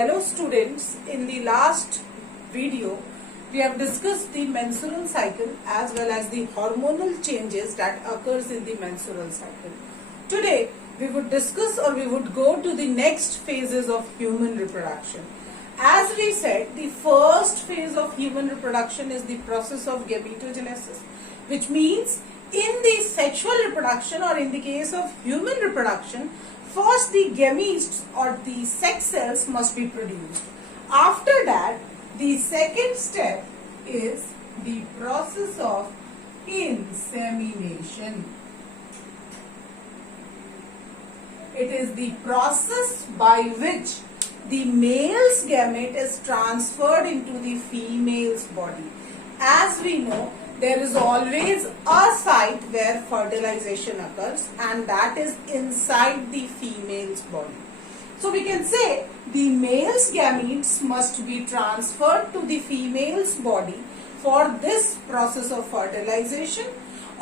Hello students, in the last video we have discussed the menstrual cycle as well as the hormonal changes that occurs in the menstrual cycle. Today we would discuss or we would go to the next phases of human reproduction. As we said, the first phase of human reproduction is the process of gametogenesis, which means in the sexual reproduction or in the case of human reproduction, first the gametes or the sex cells must be produced. After that, the second step is the process of insemination. It is the process by which the male's gamete is transferred into the female's body. As we know, there is always a site where fertilization occurs, and that is inside the female's body. So we can say the male's gametes must be transferred to the female's body for this process of fertilization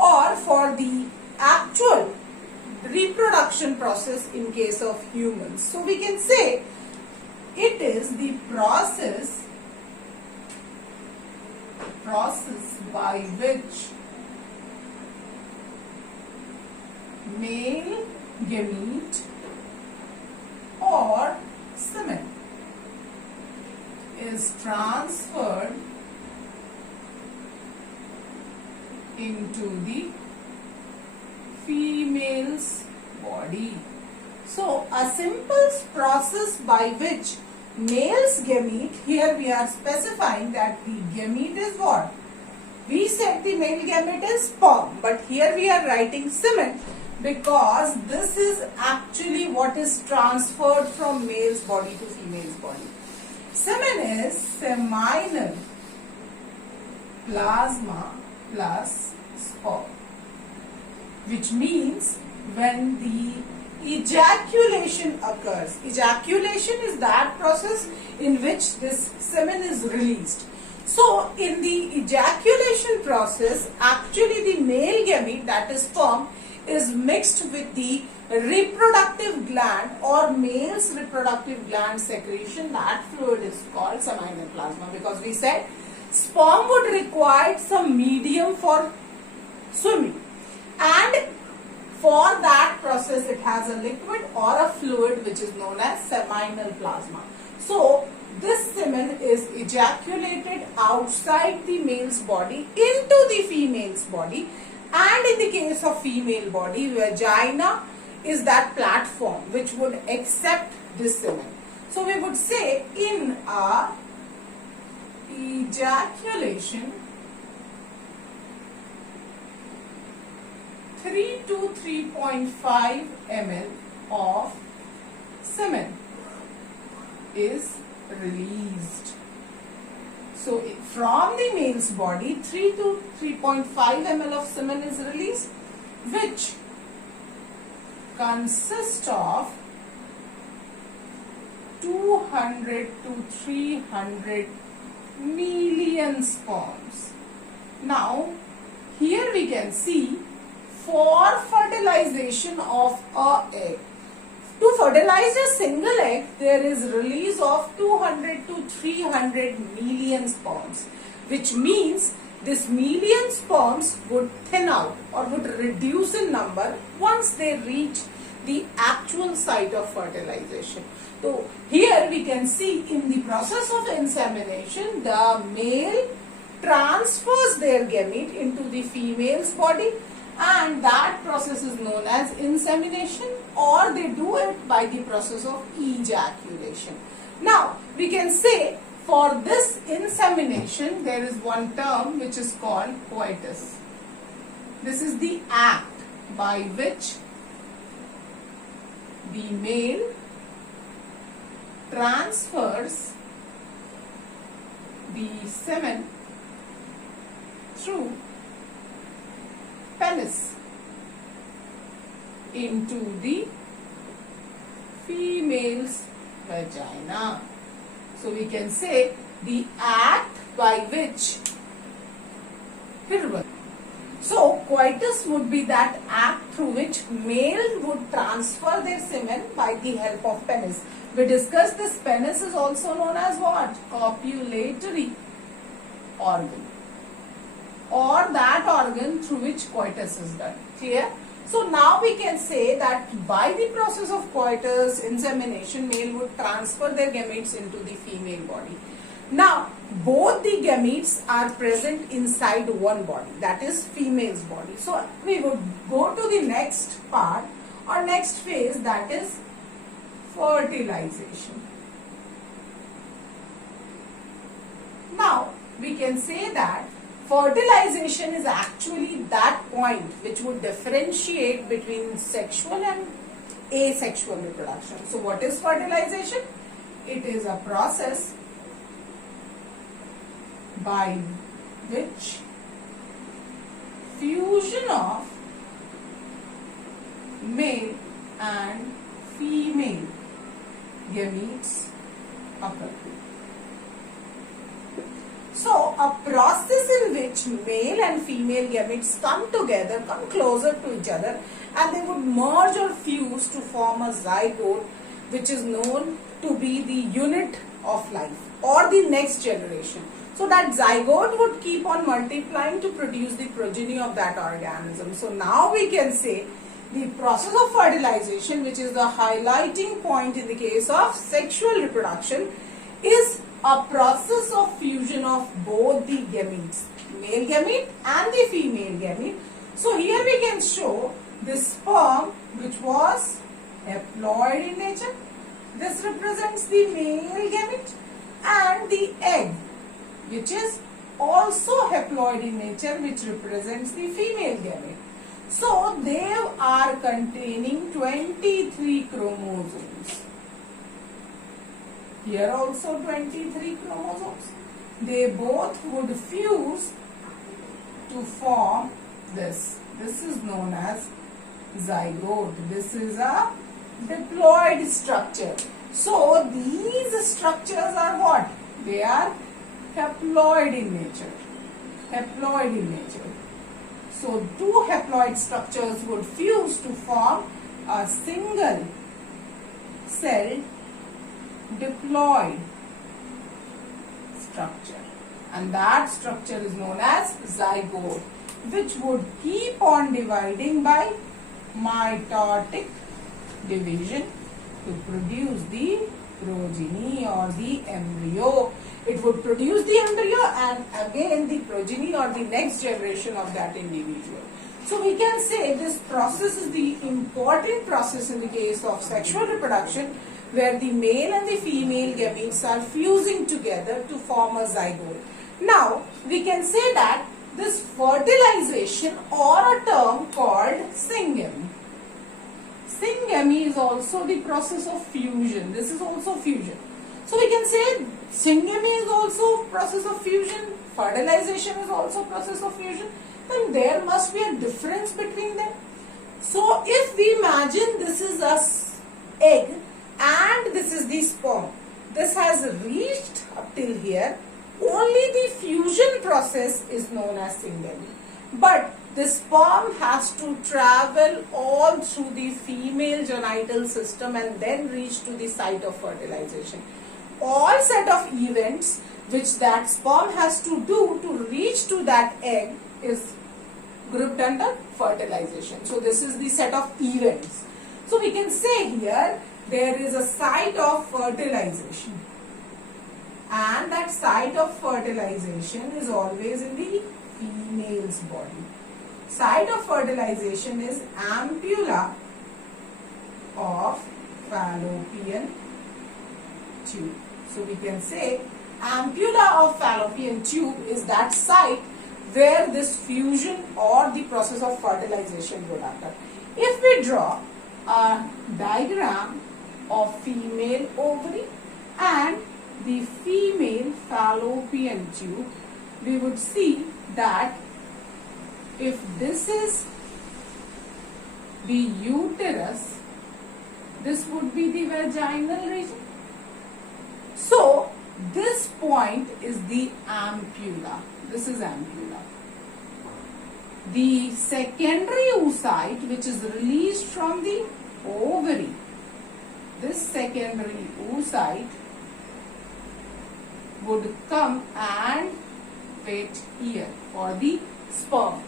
or for the actual reproduction process in case of humans. So we can say it is the process by which male gamete or semen is transferred into the female's body. So a simple process by which male's gamete, here we are specifying that the gamete is what? We said the male gamete is sperm, but here we are writing semen because this is actually what is transferred from male's body to female's body. Semen is seminal plasma plus sperm, which means when the ejaculation occurs. Ejaculation is that process in which this semen is released. So in the ejaculation process, actually the male gamete, that is sperm, is mixed with the reproductive gland or male's reproductive gland secretion. That fluid is called seminal plasma, because we said sperm would require some medium for swimming, and for that process it has a liquid or a fluid which is known as seminal plasma. So this semen is ejaculated outside the male's body into the female's body, and in the case of female body, vagina is that platform which would accept this semen. So we would say in a ejaculation 3 to 3.5 ml of semen is released. So from the male's body 3 to 3.5 ml of semen is released, which consists of 200 to 300 million sperms. Now here we can see, for fertilization of an egg, to fertilize a single egg, there is release of 200 to 300 million sperms, which means this million sperms would thin out or would reduce in number once they reach the actual site of fertilization. So here we can see in the process of insemination, the male transfers their gamete into the female's body, and that process is known as insemination, or they do it by the process of ejaculation. Now we can say for this insemination there is one term which is called coitus. This is the act by which the male transfers the semen through penis into the female's vagina. So we can say the act by which So coitus would be that act through which male would transfer their semen by the help of penis, We discussed this penis is also known as what? Copulatory organ, or that organ through which coitus is done. Clear? So now we can say that by the process of coitus, insemination, male would transfer their gametes into the female body. Now, both the gametes are present inside one body, that is female's body. So we would go to the next part or next phase, that is fertilization. Now, we can say that fertilization is actually that point which would differentiate between sexual and asexual reproduction. So what is fertilization? It is a process by which fusion of male and female gametes occur. So, a process in which male and female gametes come together, come closer to each other, and they would merge or fuse to form a zygote, which is known to be the unit of life or the next generation. So, that zygote would keep on multiplying to produce the progeny of that organism. So, now we can say the process of fertilization, which is the highlighting point in the case of sexual reproduction, is a process of fusion of both the gametes, male gamete and the female gamete. So here we can show the sperm which was haploid in nature. This represents the male gamete, and the egg which is also haploid in nature, which represents the female gamete. So they are containing 23 chromosomes. Here also 23 chromosomes. They both would fuse to form this. This is known as zygote. This is a diploid structure. So these structures are what? They are haploid in nature. Haploid in nature. So two haploid structures would fuse to form a single celled diploid structure, and that structure is known as zygote, which would keep on dividing by mitotic division to produce the progeny or the embryo. It would produce the embryo and again the progeny or the next generation of that individual. So we can say this process is the important process in the case of sexual reproduction, where the male and the female gametes are fusing together to form a zygote. Now, we can say that this fertilization, or a term called syngamy. Syngamy is also the process of fusion. This is also fusion. So we can say syngamy is also process of fusion, fertilization is also process of fusion. Then there must be a difference between them. So if we imagine this is a egg and this is the sperm, this has reached up till here, only the fusion process is known as syngamy. But the sperm has to travel all through the female genital system and then reach to the site of fertilization. All set of events which that sperm has to do to reach to that egg is grouped under fertilization. So this is the set of events. So we can say here there is a site of fertilization, and that site of fertilization is always in the female's body. Site of fertilization is ampulla of fallopian tube. So we can say ampulla of fallopian tube is that site where this fusion or the process of fertilization would occur. If we draw a diagram of female ovary and the female fallopian tube, we would see that if this is the uterus, this would be the vaginal region. So this point is the ampulla. This is ampulla. The secondary oocyte, which is released from the ovary, this secondary oocyte would come and wait here for the sperm.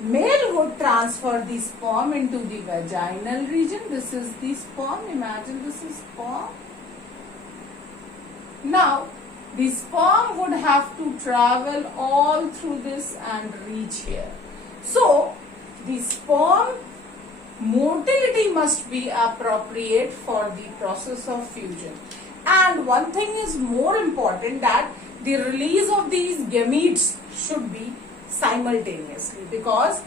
Male would transfer the sperm into the vaginal region. This is the sperm. Imagine this is sperm. Now, the sperm would have to travel all through this and reach here. So, the sperm motility must be appropriate for the process of fusion. And one thing is more important, that the release of these gametes should be simultaneously, because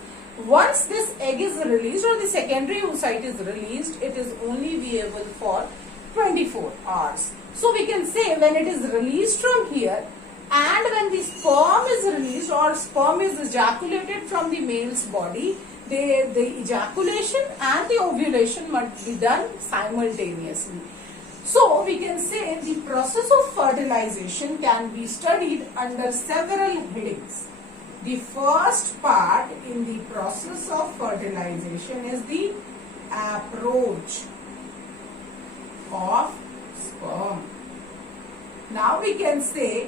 once this egg is released or the secondary oocyte is released, it is only viable for 24 hours. So we can say when it is released from here and when the sperm is released or sperm is ejaculated from the male's body, the ejaculation and the ovulation must be done simultaneously. So we can say the process of fertilization can be studied under several headings. The first part in the process of fertilization is the approach of sperm. Now we can say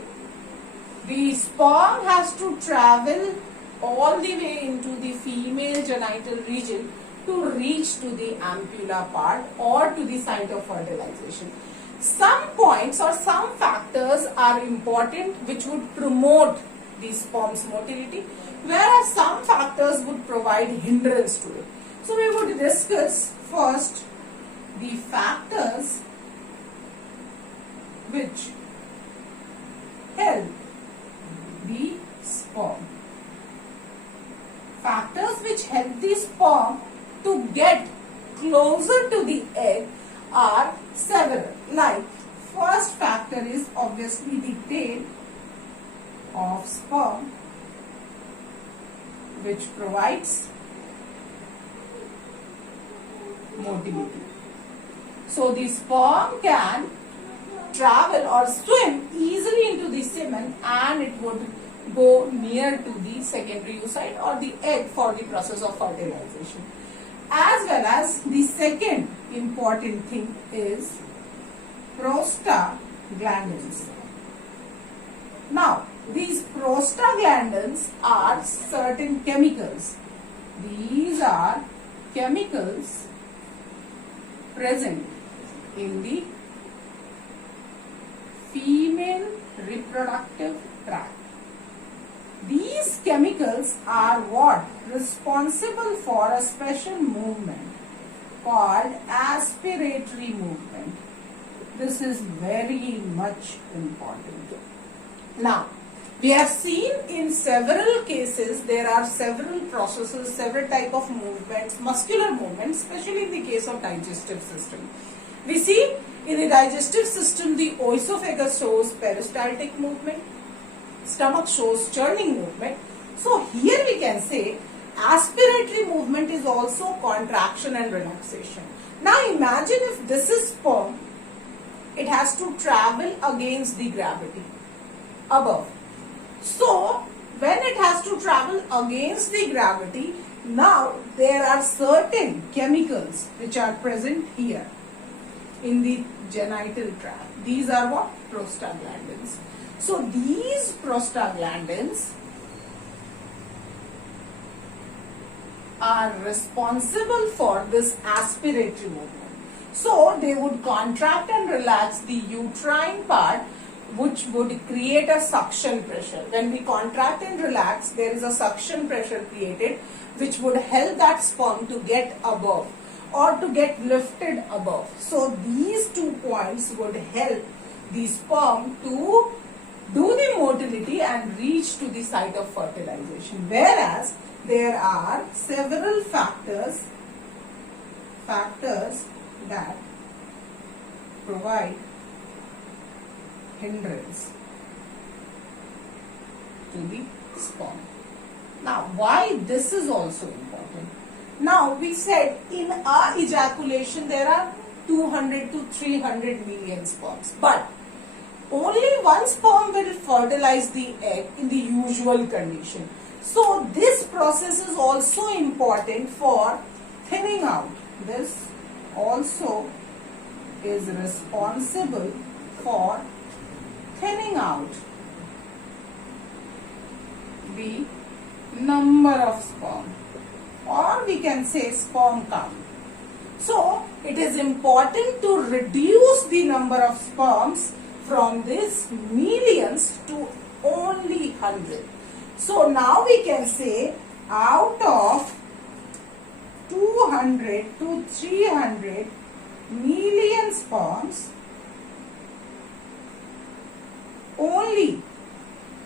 the sperm has to travel all the way into the female genital region to reach to the ampulla part or to the site of fertilization. Some points or some factors are important which would promote the sperm's motility, whereas some factors would provide hindrance to it. So we would discuss first the factors which help the sperm. Factors which help the sperm to get closer to the egg are several. Like, first factor is obviously the tail of sperm, which provides motility. So the sperm can travel or swim easily into the semen and it would go near to the secondary oocyte or the egg for the process of fertilization. As well as the second important thing is prostaglandins. Now, these prostaglandins are certain chemicals. These are chemicals present in the female reproductive tract. These chemicals are what? Responsible for a special movement called aspiratory movement. This is very much important. Now, we have seen in several cases there are several processes, several type of movements, muscular movements, especially in the case of digestive system. We see in the digestive system the oesophagus shows peristaltic movement, stomach shows churning movement. So here we can say aspiratory movement is also contraction and relaxation. Now imagine if this is sperm, it has to travel against the gravity above. So when it has to travel against the gravity, now there are certain chemicals which are present here in the genital tract. These are what? Prostaglandins. So these prostaglandins are responsible for this aspiratory movement. So they would contract and relax the uterine part, which would create a suction pressure. When we contract and relax, there is a suction pressure created which would help that sperm to get above or to get lifted above. So these 2 points would help the sperm to do the motility and reach to the site of fertilization. Whereas there are several factors that provide hindrance to the sperm. Now, why this is also important? Now, we said in our ejaculation there are 200 to 300 million sperms, but only one sperm will fertilize the egg in the usual condition. So, this process is also important for thinning out. This also is responsible for thinning out the number of sperm, or we can say sperm count. So it is important to reduce the number of sperms from this millions to only 100. So now we can say out of 200 to 300 million sperms, only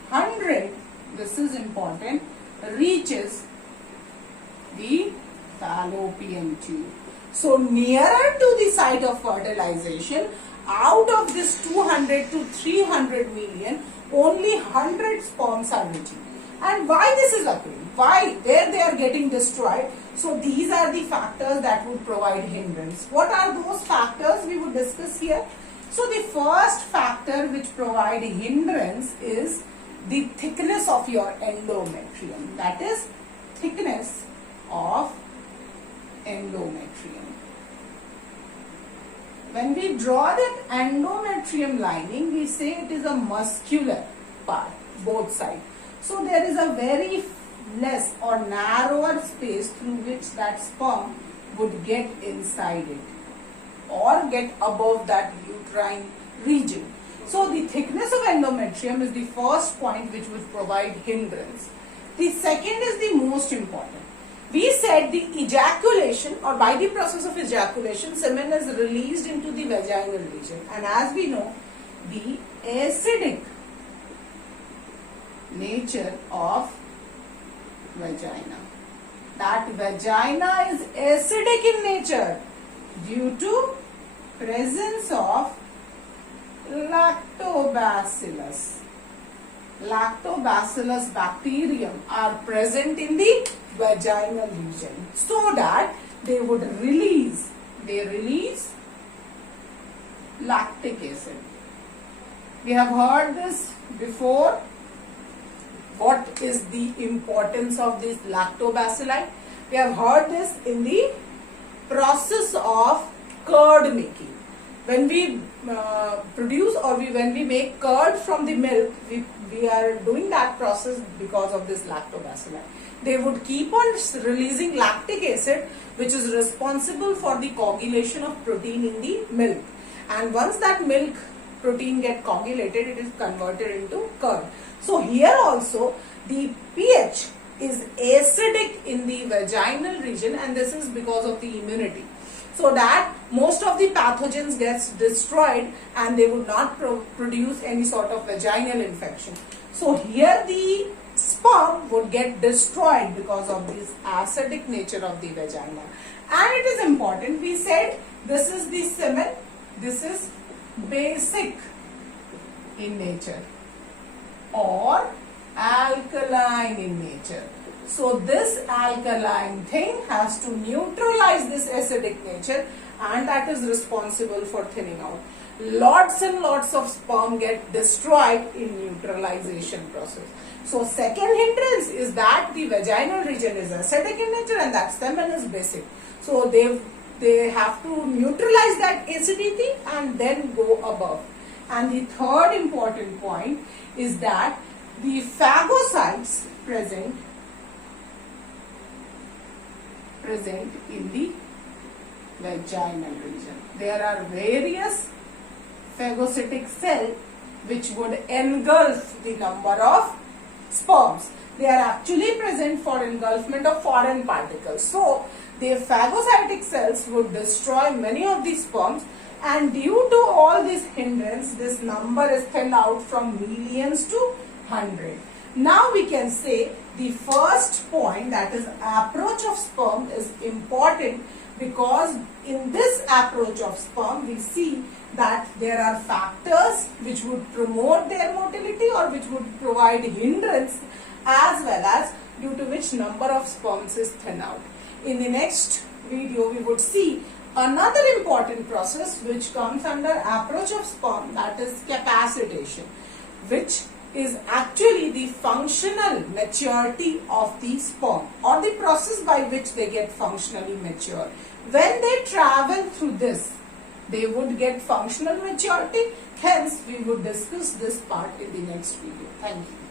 100, this is important, reaches the fallopian tube. So nearer to the site of fertilization, out of this 200 to 300 million, only 100 sperms are reaching. And why this is occurring? Why? Where they are getting destroyed? So these are the factors that would provide hindrance. What are those factors we would discuss here? So the first factor which provide hindrance is the thickness of your endometrium. That is thickness of endometrium. When we draw that endometrium lining, we say it is a muscular part, both sides. So there is a very less or narrower space through which that sperm would get inside it or get above that uterine region. So the thickness of endometrium is the first point which would provide hindrance. The second is the most important. We said the ejaculation, or by the process of ejaculation, semen is released into the vaginal region. And as we know, the acidic nature of vagina. That vagina is acidic in nature due to presence of lactobacillus. Lactobacillus bacterium are present in the vaginal region, so that they would release lactic acid. We have heard this before. What is the importance of this lactobacilli? We have heard this in the process of curd making. When we produce or when we make curd from the milk, we are doing that process because of this lactobacilli. They would keep on releasing lactic acid, which is responsible for the coagulation of protein in the milk. And once that milk protein get coagulated, it is converted into curd. So here also the pH is acidic in the vaginal region, and this is because of the immunity. So that most of the pathogens gets destroyed and they would not produce any sort of vaginal infection. So here the sperm would get destroyed because of this acidic nature of the vagina. And it is important, we said this is the semen, this is basic in nature or alkaline in nature. So this alkaline thing has to neutralize this acidic nature, and that is responsible for thinning out. Lots and lots of sperm get destroyed in neutralization process. So second hindrance is that the vaginal region is acidic in nature and that semen is basic. So they have to neutralize that acidity and then go above. And the third important point is that the phagocytes present in the vaginal region. There are various phagocytic cells which would engulf the number of sperms. They are actually present for engulfment of foreign particles. So the phagocytic cells would destroy many of these sperms, and due to all these hindrance, this number is thinned out from millions to 100. Now we can say the first point, that is approach of sperm, is important because in this approach of sperm we see that there are factors which would promote their motility or which would provide hindrance, as well as due to which number of sperms is thinned out. In the next video we would see another important process which comes under approach of sperm, that is capacitation, which is actually the functional maturity of the sperm or the process by which they get functionally mature. When they travel through this, they would get functional maturity. Hence, we would discuss this part in the next video. Thank you.